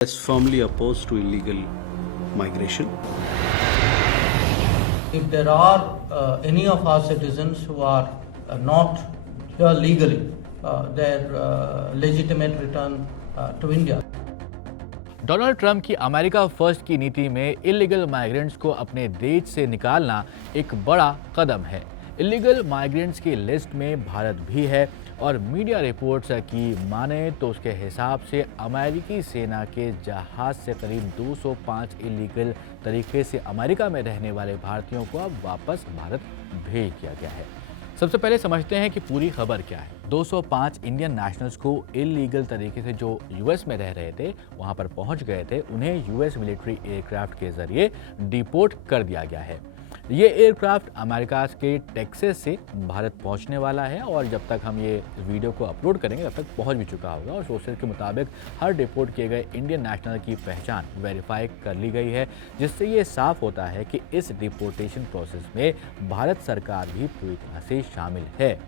is firmly opposed to illegal migration. If there are any of our citizens who are not here legally, their legitimate return to India. Donald Trump की America first की नीति में illegal migrants को अपने देश से निकालना एक बड़ा कदम है। इलीगल माइग्रेंट्स की लिस्ट में भारत भी है और मीडिया रिपोर्ट्स की माने तो उसके हिसाब से अमेरिकी सेना के जहाज से करीब 205 इलीगल तरीके से अमेरिका में रहने वाले भारतीयों को अब वापस भारत भेज दिया गया है। सबसे पहले समझते हैं कि पूरी खबर क्या है। 205 इंडियन नेशनल्स को इलीगल तरीके से जो यूएस में रह रहे थे, वहां पर पहुंच गए थे, उन्हें यूएस मिलिट्री एयरक्राफ्ट के जरिए डिपोर्ट कर दिया गया है। ये एयरक्राफ्ट अमेरिका के टेक्सास से भारत पहुंचने वाला है और जब तक हम ये वीडियो को अपलोड करेंगे तब तक पहुंच भी चुका होगा और सोर्सेज के मुताबिक हर डिपोर्ट किए गए इंडियन नेशनल की पहचान वेरीफाई कर ली गई है, जिससे ये साफ होता है कि इस डिपोर्टेशन प्रोसेस में भारत सरकार भी पूरी तरह से शामिल है।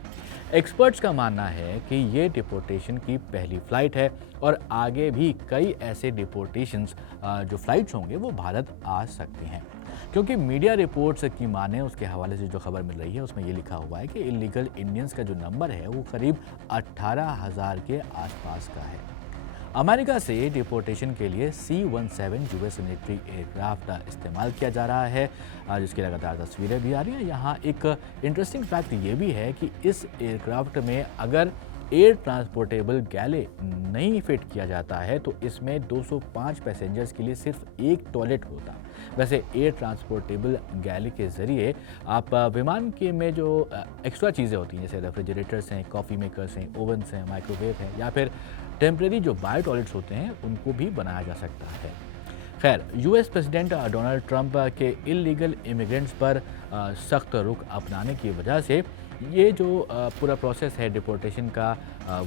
एक्सपर्ट्स का मानना है कि ये डिपोर्टेशन की पहली फ्लाइट है और आगे भी कई ऐसे डिपोर्टेशंस जो फ्लाइट्स होंगे वो भारत आ सकते हैं, क्योंकि मीडिया रिपोर्ट्स की माने उसके हवाले से जो खबर मिल रही है उसमें ये लिखा हुआ है कि इलीगल इंडियंस का जो नंबर है वो करीब 18,000 के आसपास का है। अमेरिका से डिपोर्टेशन के लिए C-17 यूएस मिलिट्री एयरक्राफ्ट इस्तेमाल किया जा रहा है, जिसकी लगातार तस्वीरें भी आ रही हैं। यहाँ एक इंटरेस्टिंग फैक्ट ये भी है कि इस एयरक्राफ्ट में अगर एयर ट्रांसपोर्टेबल गैले नहीं फिट किया जाता है तो इसमें 205 पैसेंजर्स के लिए सिर्फ एक टॉयलेट होता। वैसे एयर ट्रांसपोर्टेबल गैले के ज़रिए आप विमान के में जो एक्स्ट्रा चीज़ें होती हैं, जैसे रेफ्रिजरेटर्स हैं, कॉफ़ी मेकर्स हैं, ओवन्स हैं, माइक्रोवेव हैं या फिर टेम्परेरी जो बायो टॉयलेट्स होते हैं, उनको भी बनाया जा सकता है। खैर, यूएस प्रेसिडेंट डोनाल्ड ट्रंप के इलीगल इमिग्रेंट्स पर सख्त रुख अपनाने की वजह से ये जो पूरा प्रोसेस है डिपोर्टेशन का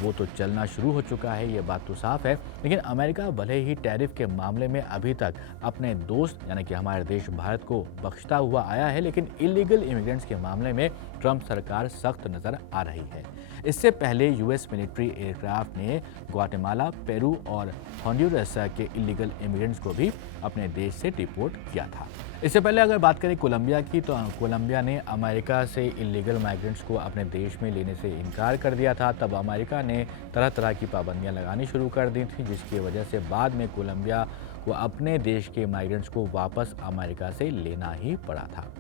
वो तो चलना शुरू हो चुका है, ये बात तो साफ है। लेकिन अमेरिका भले ही टैरिफ के मामले में अभी तक अपने दोस्त यानी कि हमारे देश भारत को बख्शता हुआ आया है, लेकिन इलीगल इमिग्रेंट्स के मामले में ट्रंप सरकार सख्त नज़र आ रही है। इससे पहले यूएस मिलिट्री एयरक्राफ्ट ने ग्वाटेमाला, पेरू और हॉन्डुरस के इलीगल इमिग्रेंट्स को भी अपने देश से डिपोर्ट किया था। इससे पहले अगर बात करें कोलंबिया की, तो कोलंबिया ने अमेरिका से इलीगल माइग्रेंट्स को अपने देश में लेने से इनकार कर दिया था। तब अमेरिका ने तरह तरह की पाबंदियां लगानी शुरू कर दी थी, जिसकी वजह से बाद में कोलंबिया को अपने देश के माइग्रेंट्स को वापस अमेरिका से लेना ही पड़ा था।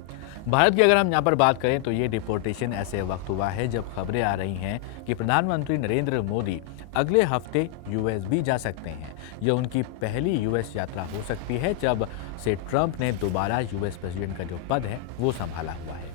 भारत की अगर हम यहाँ पर बात करें तो ये डिपोर्टेशन ऐसे वक्त हुआ है जब खबरें आ रही हैं कि प्रधानमंत्री नरेंद्र मोदी अगले हफ्ते यूएस भी जा सकते हैं। यह उनकी पहली यूएस यात्रा हो सकती है जब से ट्रंप ने दोबारा यूएस प्रेसिडेंट का जो पद है वो संभाला हुआ है।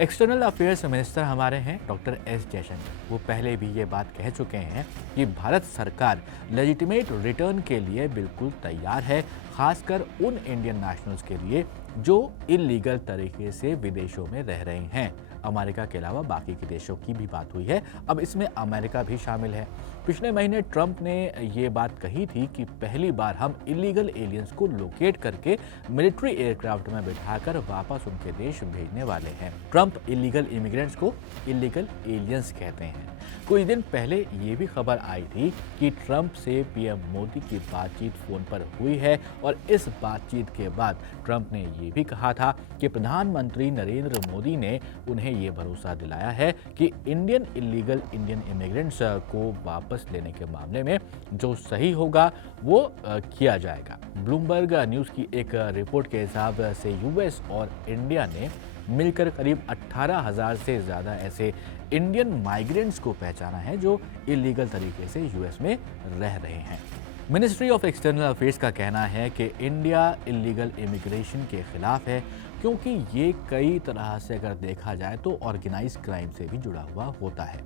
एक्सटर्नल अफेयर्स मिनिस्टर हमारे हैं डॉक्टर एस जयशंकर, वो पहले भी ये बात कह चुके हैं कि भारत सरकार लेजिटिमेट रिटर्न के लिए बिल्कुल तैयार है, खासकर उन इंडियन नेशनल्स के लिए जो इलीगल तरीके से विदेशों में रह रहे हैं। अमेरिका के अलावा बाकी के देशों की भी बात हुई है, अब इसमें अमेरिका भी शामिल है। पिछले महीने ट्रंप ने ये बात कही थी कि पहली बार हम इलीगल एलियंस को लोकेट करके मिलिट्री एयरक्राफ्ट में बिठाकर वापस उनके देश भेजने वाले हैं। ट्रंप इलीगल इमिग्रेंट्स को इलीगल एलियंस कहते हैं। कुछ दिन पहले ये भी खबर आई थी कि ट्रंप से पीएम मोदी की बातचीत फ़ोन पर हुई है और इस बातचीत के बाद ट्रंप ने ये भी कहा था कि प्रधानमंत्री नरेंद्र मोदी ने उन्हें ये भरोसा दिलाया है कि इंडियन इलीगल इंडियन इमिग्रेंट्स को वापस लेने के मामले में जो सही होगा वो किया जाएगा। ब्लूमबर्ग न्यूज़ की एक रिपोर्ट के हिसाब से यूएस और इंडिया ने मिलकर करीब 18,000 से ज़्यादा ऐसे इंडियन माइग्रेंट्स को पहचाना है जो इलीगल तरीके से यूएस में रह रहे हैं। मिनिस्ट्री ऑफ एक्सटर्नल अफेयर्स का कहना है कि इंडिया इलीगल इमिग्रेशन के खिलाफ है, क्योंकि ये कई तरह से अगर देखा जाए तो ऑर्गेनाइज क्राइम से भी जुड़ा हुआ होता है।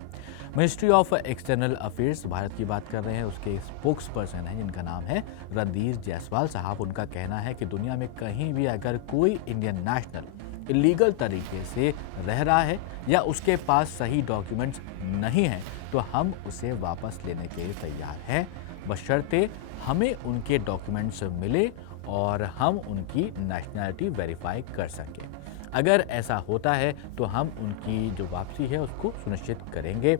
Ministry of external affairs Bharat की बात कर रहे हैं, उसके स्पोक्स पर्सन हैं जिनका नाम है रणधीर जायसवाल साहब। उनका कहना है कि दुनिया में कहीं भी अगर कोई इंडियन नेशनल इलीगल तरीके से रह रहा है या उसके पास सही डॉक्यूमेंट्स नहीं हैं तो हम उसे वापस लेने के लिए तैयार हैं, बशर्ते हमें उनके डॉक्यूमेंट्स मिले और हम उनकी नेशनैलिटी वेरीफाई कर सकें। अगर ऐसा होता है तो हम उनकी जो वापसी है उसको सुनिश्चित करेंगे।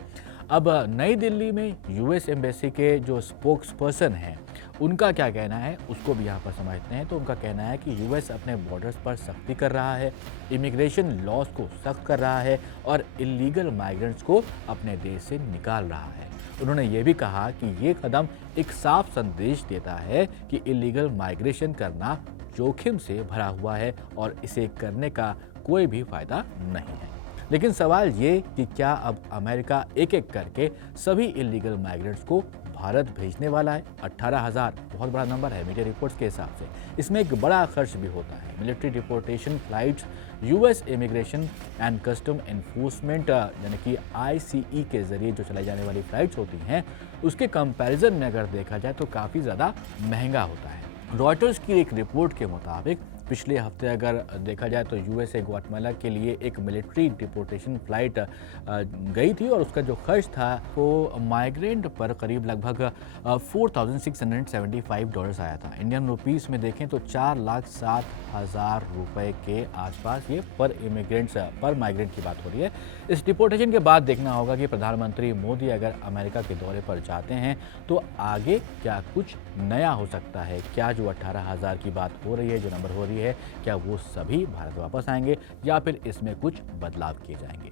अब नई दिल्ली में यूएस एम्बेसी के जो स्पोक्स पर्सन हैं उनका क्या कहना है उसको भी यहाँ पर समझते हैं। तो उनका कहना है कि यूएस अपने बॉर्डर्स पर सख्ती कर रहा है, इमिग्रेशन लॉज को सख्त कर रहा है और इलीगल माइग्रेंट्स को अपने देश से निकाल रहा है। उन्होंने ये भी कहा कि ये कदम एक साफ संदेश देता है कि इलीगल माइग्रेशन करना जोखिम से भरा हुआ है और इसे करने का कोई भी फायदा नहीं है। लेकिन सवाल ये कि क्या अब अमेरिका एक एक करके सभी इलीगल माइग्रेंट्स को भारत भेजने वाला है? 18,000 बहुत बड़ा नंबर है मीडिया रिपोर्ट्स के हिसाब से। इसमें एक बड़ा खर्च भी होता है। Military deportation flights US immigration and custom enforcement यानी कि ICE के जरिए जो चलाई जाने वाली फ्लाइट्स होती हैं, उसके कंपैरिजन में अगर देखा जाए तो काफ़ी ज़्यादा महंगा होता है। रॉयटर्स की एक रिपोर्ट के मुताबिक पिछले हफ्ते अगर देखा जाए तो यूएसए ग्वाटेमाला के लिए एक मिलिट्री डिपोर्टेशन फ्लाइट गई थी और उसका जो खर्च था वो माइग्रेंट पर करीब लगभग $4,675 आया था। इंडियन रुपीस में देखें तो 4,07,000 रुपए के आसपास ये पर माइग्रेंट की बात हो रही है। इस डिपोर्टेशन के बाद देखना होगा कि प्रधानमंत्री मोदी अगर अमेरिका के दौरे पर जाते हैं तो आगे क्या कुछ नया हो सकता है। क्या जो 18,000 की बात हो रही है, जो नंबर हो रही है, क्या वो सभी भारत वापस आएंगे या फिर इसमें कुछ बदलाव किए जाएंगे।